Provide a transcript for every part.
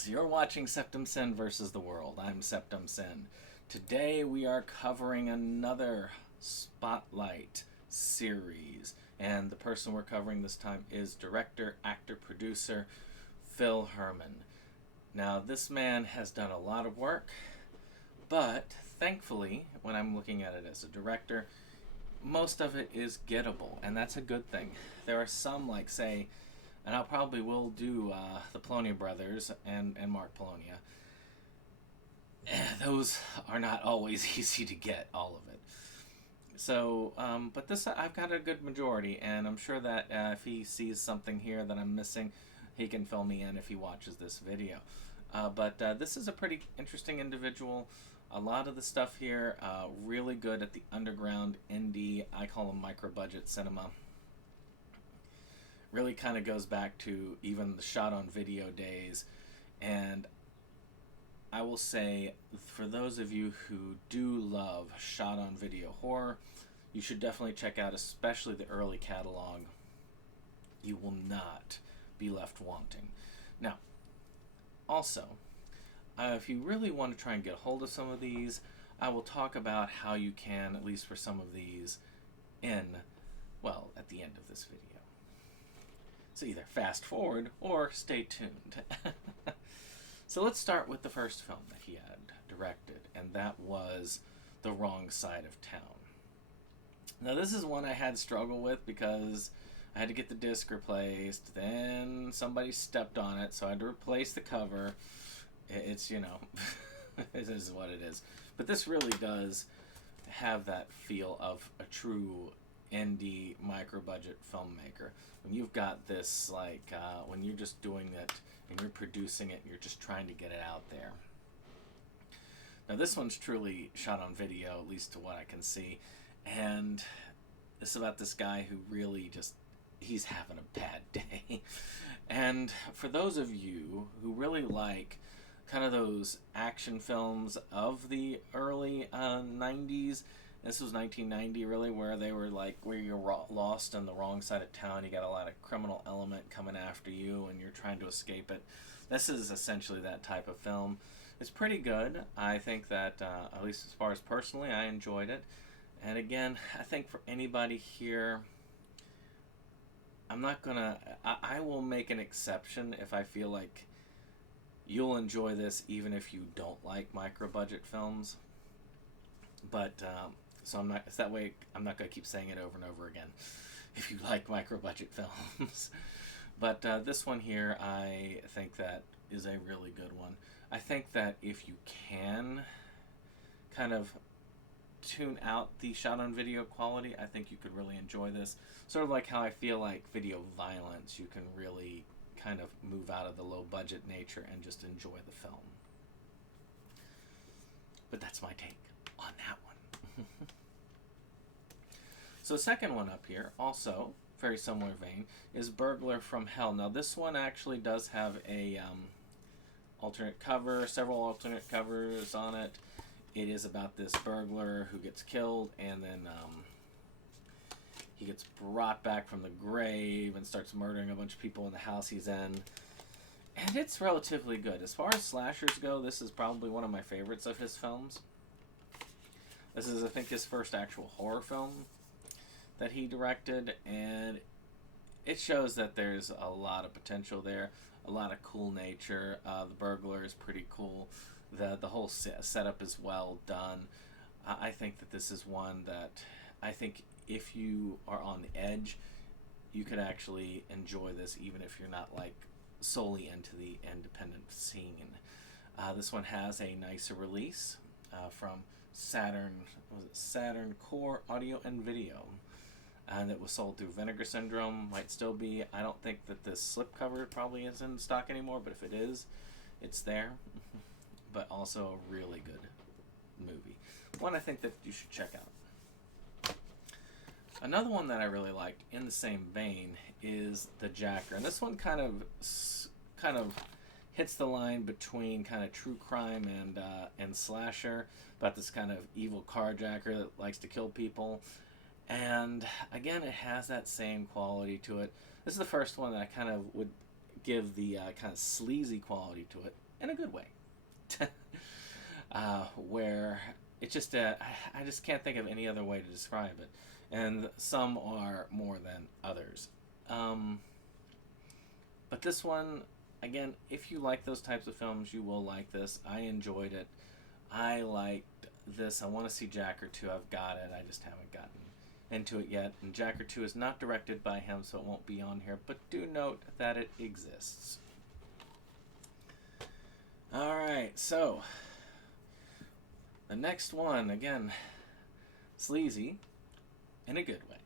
So you're watching SeptumSin versus the world. I'm SeptumSin. Today we are covering another Spotlight series. And the person we're covering this time is director, actor, producer Phil Herman. Now this man has done a lot of work, but thankfully, when I'm looking at it as a director, most of it is gettable, and that's a good thing. There are some, like, say, and I probably will do the Polonia brothers and Mark Polonia. Those are not always easy to get, all of it. So, but this, I've got a good majority, and I'm sure that if he sees something here that I'm missing, he can fill me in if he watches this video. But this is a pretty interesting individual. A lot of the stuff here, really good at the underground indie, I call them micro-budget cinema. Really kind of goes back to even the shot-on-video days. And I will say, for those of you who do love shot-on-video horror, you should definitely check out especially the early catalog. You will not be left wanting. Now, also, if you really want to try and get a hold of some of these, I will talk about how you can, at least for some of these, at the end of this video. So either fast forward or stay tuned. So let's start with the first film that he had directed, and that was The Wrong Side of Town. Now this is one I had struggled with because I had to get the disc replaced, then somebody stepped on it, so I had to replace the cover. It's, it is what it is. But this really does have that feel of a true indie micro-budget filmmaker. When you've got this, when you're just doing it and you're producing it, you're just trying to get it out there. Now this one's truly shot on video, at least to what I can see. And it's about this guy who really he's having a bad day. And for those of you who really like kind of those action films of the early 90s. This was 1990, really, where they were where you're lost on the wrong side of town. You got a lot of criminal element coming after you, and you're trying to escape it. This is essentially that type of film. It's pretty good. I think that, at least as far as personally, I enjoyed it. And again, I think for anybody here, I'm not gonna. I will make an exception if I feel like you'll enjoy this even if you don't like micro-budget films. But, so it's that way I'm not going to keep saying it over and over again if you like micro-budget films. But this one here, I think that is a really good one. I think that if you can kind of tune out the shot-on-video quality, I think you could really enjoy this. Sort of like how I feel like video violence, you can really kind of move out of the low budget nature and just enjoy the film. But that's my take on that one. So the second one up here, also very similar vein, is Burglar from Hell. Now this one actually does have a alternate cover, several alternate covers on it. It is about this burglar who gets killed, and then he gets brought back from the grave and starts murdering a bunch of people in the house he's in. And it's relatively good. As far as slashers go, this is probably one of my favorites of his films. This is, I think, his first actual horror film that he directed, and it shows that there's a lot of potential there, a lot of cool nature. The burglar is pretty cool. The whole setup is well done. I think that this is one that I think if you are on the edge, you could actually enjoy this even if you're not solely into the independent scene. This one has a nicer release from Saturn Core Audio and Video, and it was sold through Vinegar Syndrome. Might still be. I don't think that this slipcover probably is in stock anymore, but if it is, it's there. But also a really good movie. One I think that you should check out. Another one that I really liked in the same vein is The Jacker, and this one kind of hits the line between kind of true crime and slasher, about this kind of evil carjacker that likes to kill people. And again, it has that same quality to it. This is the first one that I kind of would give the kind of sleazy quality to it. in a good way. Where it just, I just can't think of any other way to describe it. And some are more than others. But this one, again, if you like those types of films, you will like this. I enjoyed it. I liked this. I want to see Jacker 2. I've got it. I just haven't gotten into it yet. And Jacker 2 is not directed by him, so it won't be on here. But do note that it exists. Alright, so the next one, again, sleazy, in a good way,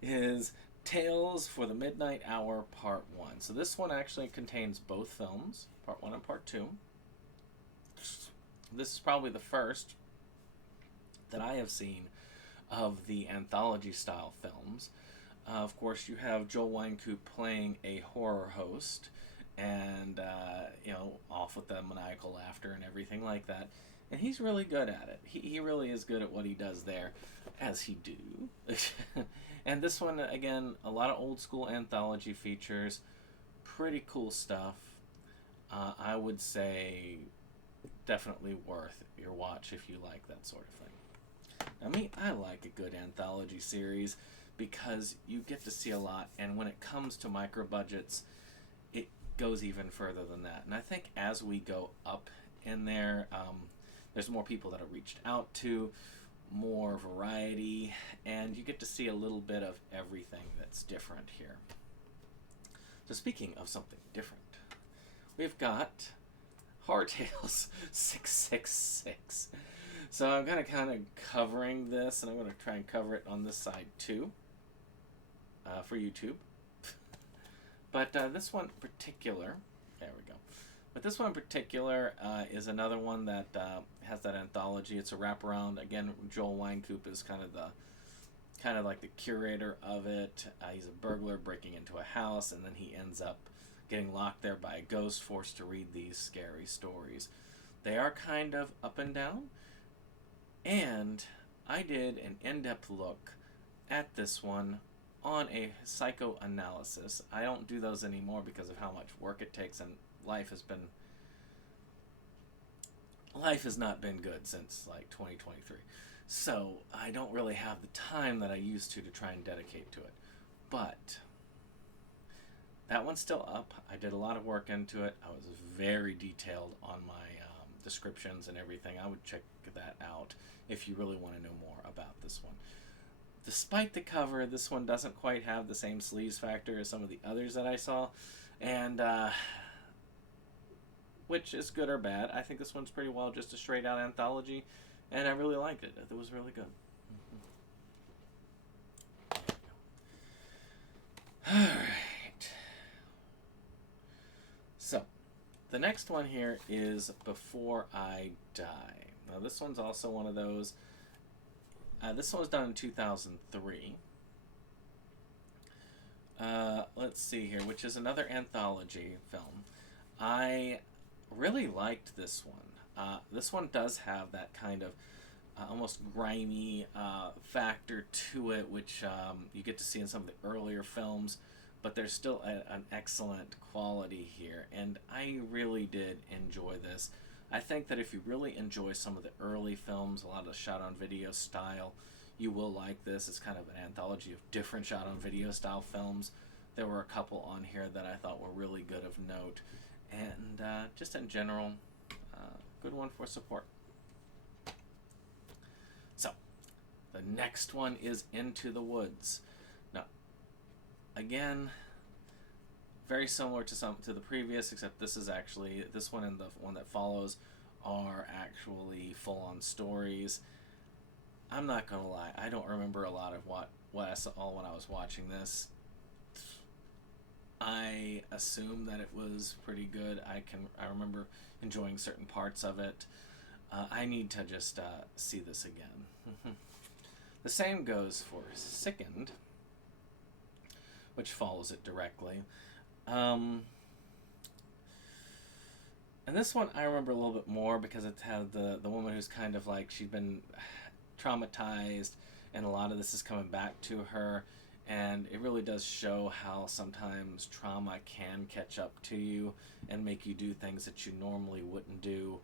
is Tales for the Midnight Hour Part 1. So this one actually contains both films, Part 1 and Part 2. This is probably the first that I have seen of the anthology-style films. Of course, you have Joel Wynkoop playing a horror host, and, off with the maniacal laughter and everything like that. And he's really good at it. He really is good at what he does there, as he do. And this one, again, a lot of old school anthology features. Pretty cool stuff. I would say definitely worth your watch if you like that sort of thing. Now, me, I like a good anthology series because you get to see a lot, and when it comes to micro budgets, it goes even further than that. And I think as we go up in there, there's more people that are reached out to, more variety, and you get to see a little bit of everything that's different here. So speaking of something different, we've got Horror Tales 666. So I'm kind of covering this, and I'm going to try and cover it on this side too, for YouTube. But this one in particular, there we go. But this one in particular is another one that has that anthology. It's a wraparound. Again, Joel Wynkoop is kind of like the curator of it. He's a burglar breaking into a house, and then he ends up getting locked there by a ghost, forced to read these scary stories. They are kind of up and down, and I did an in-depth look at this one on a psychoanalysis. I don't do those anymore because of how much work it takes, and life has not been good since like 2023. So I don't really have the time that I used to try and dedicate to it. But that one's still up. I did a lot of work into it. I was very detailed on my descriptions and everything. I would check that out if you really want to know more about this one. Despite the cover, this one doesn't quite have the same sleaze factor as some of the others that I saw, and which is good or bad. I think this one's pretty well just a straight out anthology, and I really liked it. It was really good. Alright. So, the next one here is Before I Die. Now this one's also one of those. This one was done in 2003. Let's see here, which is another anthology film. I really liked this one. This one does have that kind of almost grimy factor to it, which you get to see in some of the earlier films, but there's still an excellent quality here, and I really did enjoy this. I think that if you really enjoy some of the early films, a lot of the shot-on-video style, you will like this. It's kind of an anthology of different shot-on-video style films. There were a couple on here that I thought were really good of note, and just in general, good one for support. So, the next one is Into the Woods. Now, again, very similar to the previous, except this one and the one that follows are actually full-on stories. I'm not gonna lie, I don't remember a lot of what I saw when I was watching this. I assume that it was pretty good. I remember enjoying certain parts of it. I need to just see this again. The same goes for Sickened, which follows it directly. And this one I remember a little bit more because it had the woman who's kind of like she'd been traumatized, and a lot of this is coming back to her, And it really does show how sometimes trauma can catch up to you and make you do things that you normally wouldn't do.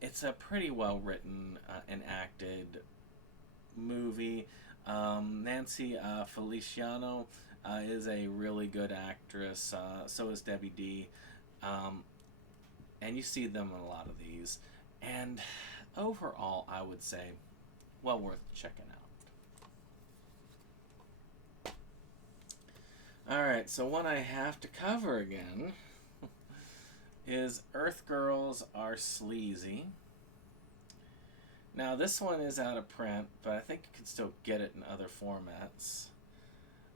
It's a pretty well written and acted movie. Nancy Feliciano is a really good actress. So is Debbie D. And you see them in a lot of these. And overall, I would say, well worth checking out. Alright, so one I have to cover again is Earth Girls Are Sleazy. Now, this one is out of print, but I think you can still get it in other formats.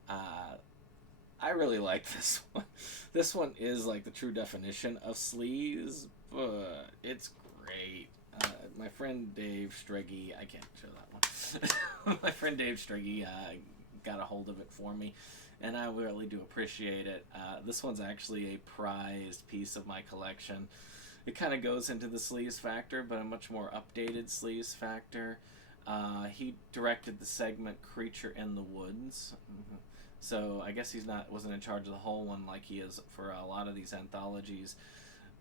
I really like this one. This one is like the true definition of sleaze, but it's great. My friend Dave Strege, I can't show that one. My friend Dave Strege got a hold of it for me, and I really do appreciate it. This one's actually a prized piece of my collection. It kind of goes into the sleaze factor, but a much more updated sleaze factor. He directed the segment Creature in the Woods. So I guess wasn't in charge of the whole one like he is for a lot of these anthologies.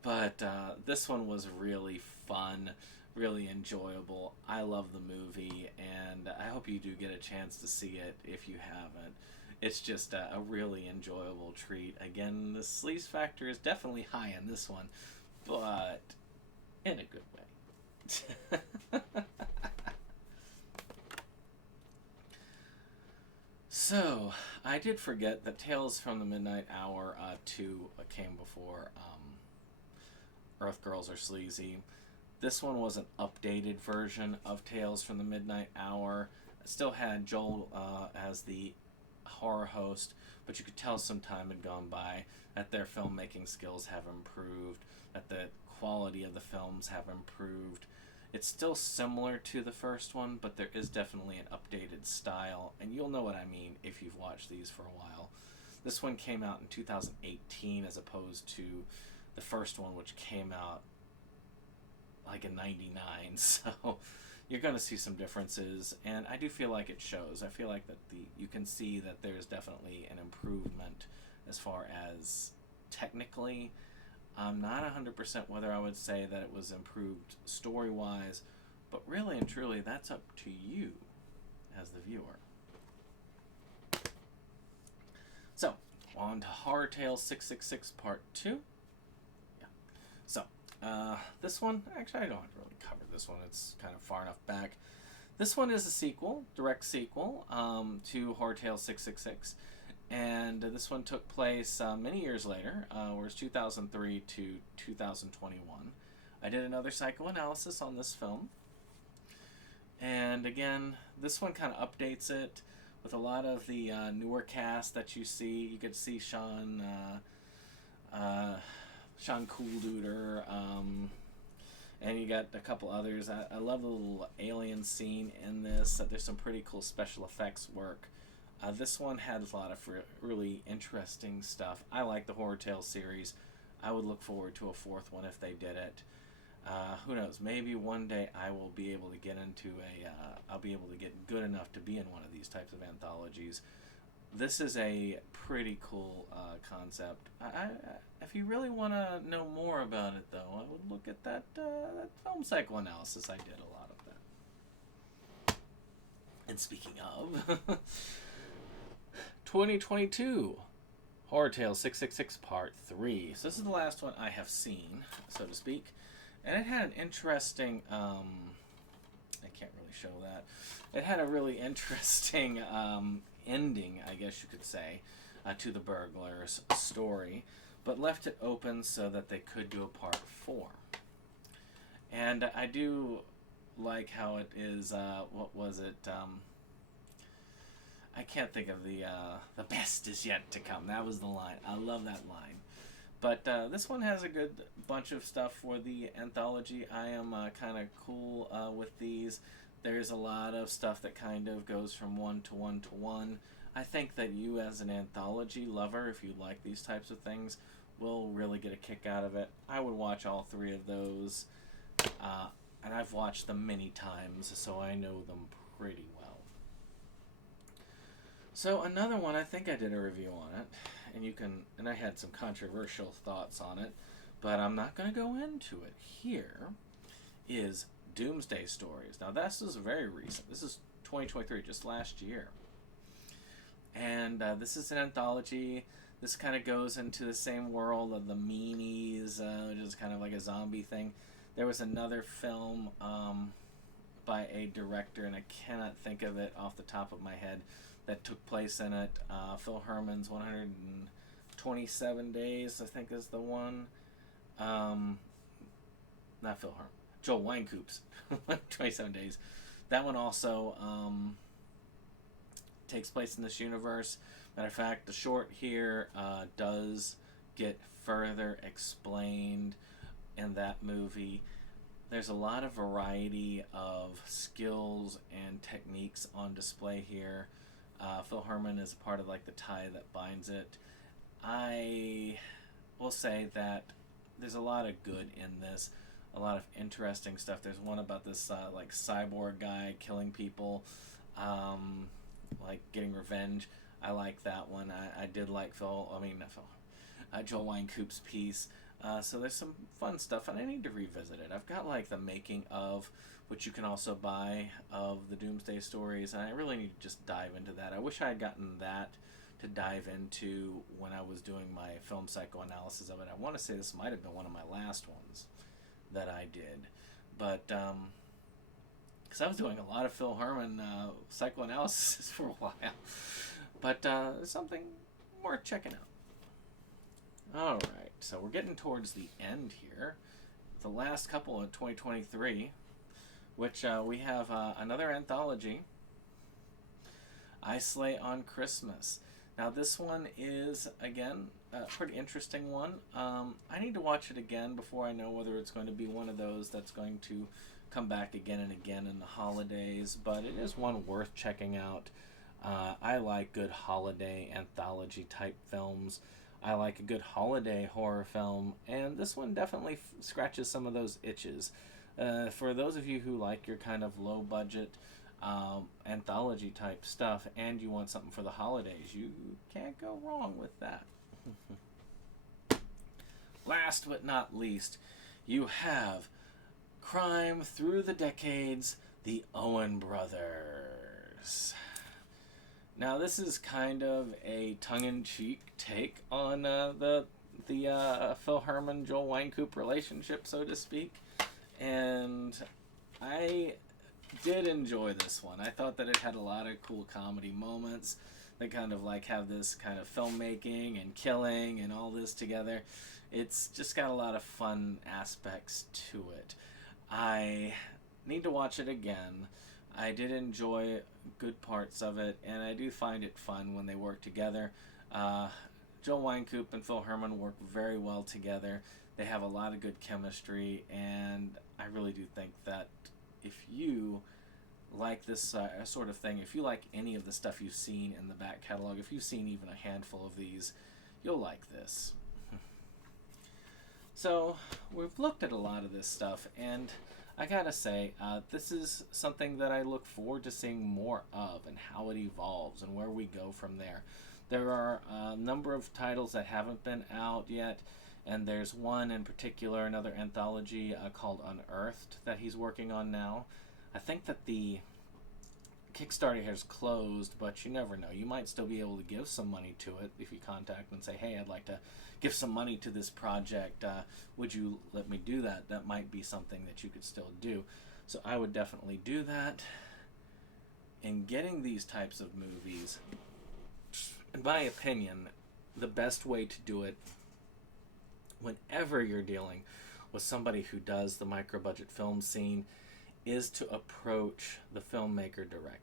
But this one was really fun, really enjoyable. I love the movie, and I hope you do get a chance to see it if you haven't. It's just a really enjoyable treat. Again, the sleaze factor is definitely high in this one, but in a good way. So, I did forget that Tales from the Midnight Hour 2 came before Earth Girls Are Sleazy. This one was an updated version of Tales from the Midnight Hour. It still had Joel as the horror host, but you could tell some time had gone by, that their filmmaking skills have improved, that the quality of the films have improved. It's still similar to the first one, but there is definitely an updated style, and you'll know what I mean if you've watched these for a while. This one came out in 2018 as opposed to the first one, which came out like in 99, so you're going to see some differences, and I do feel like it shows. I feel like that you can see that there's definitely an improvement as far as technically. I'm not 100% whether I would say that it was improved story-wise, but really and truly, that's up to you as the viewer. So, on to Horror Tales 666 Part 2. Yeah. So, this one, actually I don't have to really cover this one, it's kind of far enough back. This one is a sequel, direct sequel, to Horror Tales 666. And this one took place many years later, whereas 2003 to 2021. I did another psychoanalysis on this film. And again, this one kind of updates it with a lot of the newer cast that you see. You could see Sean Coolduder, and you got a couple others. I love the little alien scene in this. There's some pretty cool special effects work. This one had a lot of really interesting stuff. I like the Horror Tales series. I would look forward to a fourth one if they did it. Who knows? Maybe one day I will be able to get into I'll be able to get good enough to be in one of these types of anthologies. This is a pretty cool concept. If you really want to know more about it, though, I would look at that film psychoanalysis. I did a lot of that. And speaking of... 2022, Horror Tales 666 Part 3. So this is the last one I have seen, so to speak. And it had an interesting, I can't really show that. It had a really interesting ending, I guess you could say, to the burglar's story, but left it open so that they could do a Part 4. And I do like how it is, what was it, I can't think of the best is yet to come. That was the line. I love that line. But this one has a good bunch of stuff for the anthology. I am kind of cool with these. There's a lot of stuff that kind of goes from one to one to one. I think that you as an anthology lover, if you like these types of things, will really get a kick out of it. I would watch all three of those. And I've watched them many times, so I know them pretty well. So another one, I think I did a review on it, and I had some controversial thoughts on it, but I'm not going to go into it here, is Doomsday Stories. Now, this is very recent. This is 2023, just last year. And this is an anthology. This kind of goes into the same world of the Meanies, which is kind of like a zombie thing. There was another film by a director, and I cannot think of it off the top of my head, that took place in it. Phil Herman's 127 Days, I think, is the one. Not Phil Herman. Joel Wynkoop's 27 Days. That one also takes place in this universe. Matter of fact, the short here does get further explained in that movie. There's a lot of variety of skills and techniques on display here. Phil Herman is a part of like the tie that binds it. I will say that there's a lot of good in this, a lot of interesting stuff. There's one about this like cyborg guy killing people, like getting revenge. I like that one. I did like Joel Wynkoop's piece. So there's some fun stuff, and I need to revisit it. I've got like the making of, which you can also buy, of the Doomsday Stories, and I really need to just dive into that. I wish I had gotten that to dive into when I was doing my film psychoanalysis of it. I want to say this might have been one of my last ones that I did, but because I was doing a lot of Phil Herman psychoanalysis for a while, but something worth checking out. Alright, so we're getting towards the end here. The last couple of 2023, which we have another anthology, I Slay on Christmas. Now this one is, again, a pretty interesting one. I need to watch it again before I know whether it's going to be one of those that's going to come back again and again in the holidays, but it is one worth checking out. I like good holiday anthology type films. I like a good holiday horror film, and this one definitely scratches some of those itches. For those of you who like your kind of low budget anthology type stuff and you want something for the holidays, you can't go wrong with that. Last but not least, you have Crime Through the Decades, the Owen Brothers. Now, this is kind of a tongue-in-cheek take on the Phil Herman, Joel Wynkoop relationship, so to speak. And I did enjoy this one. I thought that it had a lot of cool comedy moments that kind of like have this kind of filmmaking and killing and all this together. It's just got a lot of fun aspects to it. I need to watch it again. I did enjoy good parts of it, and I do find it fun when they work together. Joel Wynkoop and Phil Herman work very well together. They have a lot of good chemistry, and I really do think that if you like this sort of thing, if you like any of the stuff you've seen in the back catalog, if you've seen even a handful of these, you'll like this. So, we've looked at a lot of this stuff, and I gotta say, this is something that I look forward to seeing more of, and how it evolves and where we go from there. There are a number of titles that haven't been out yet, and there's one in particular, another anthology called Unearthed that he's working on now. I think that the Kickstarter has closed, but you never know. You might still be able to give some money to it if you contact and say, hey, I'd like to give some money to this project. Would you let me do that? That might be something that you could still do. So I would definitely do that. In getting these types of movies, in my opinion, the best way to do it whenever you're dealing with somebody who does the micro-budget film scene is to approach the filmmaker directly.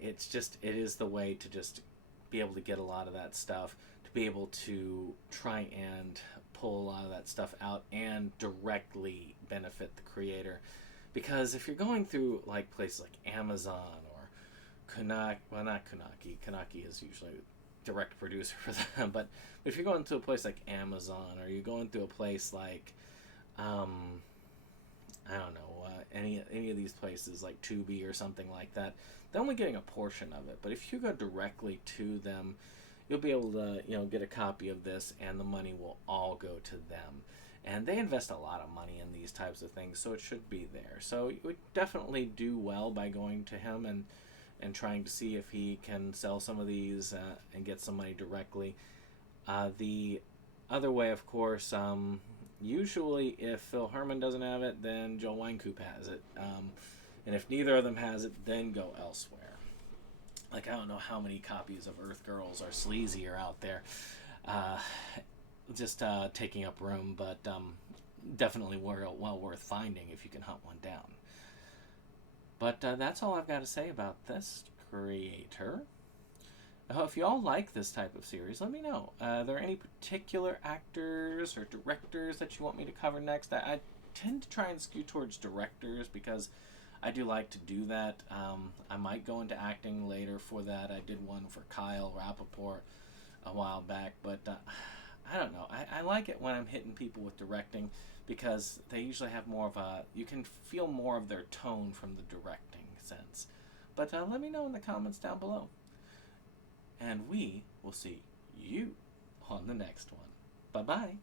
It is the way to just be able to get a lot of that stuff, to be able to try and pull a lot of that stuff out and directly benefit the creator. Because if you're going through like places like Amazon or Kunaki, well, not Kunaki, Kunaki is usually a direct producer for them, but if you're going to a place like Amazon, or you're going through a place like I don't know, any of these places like Tubi or something like that, they're only getting a portion of it. But if you go directly to them, you'll be able to, get a copy of this, and the money will all go to them. And they invest a lot of money in these types of things, so it should be there. So you would definitely do well by going to him and trying to see if he can sell some of these and get some money directly. The other way, of course, usually if Phil Herman doesn't have it, then Joel Wynkoop has it. And if neither of them has it, then go elsewhere. Like, I don't know how many copies of Earth Girls or Sleazy are out there. Just taking up room, but definitely well worth finding if you can hunt one down. But that's all I've got to say about this creator. If you all like this type of series, let me know. Are there any particular actors or directors that you want me to cover next? I tend to try and skew towards directors because I do like to do that. I might go into acting later for that. I did one for Kyle Rappaport a while back, but I don't know. I like it when I'm hitting people with directing because they usually have more of a... You can feel more of their tone from the directing sense. But let me know in the comments down below. And we will see you on the next one. Bye-bye.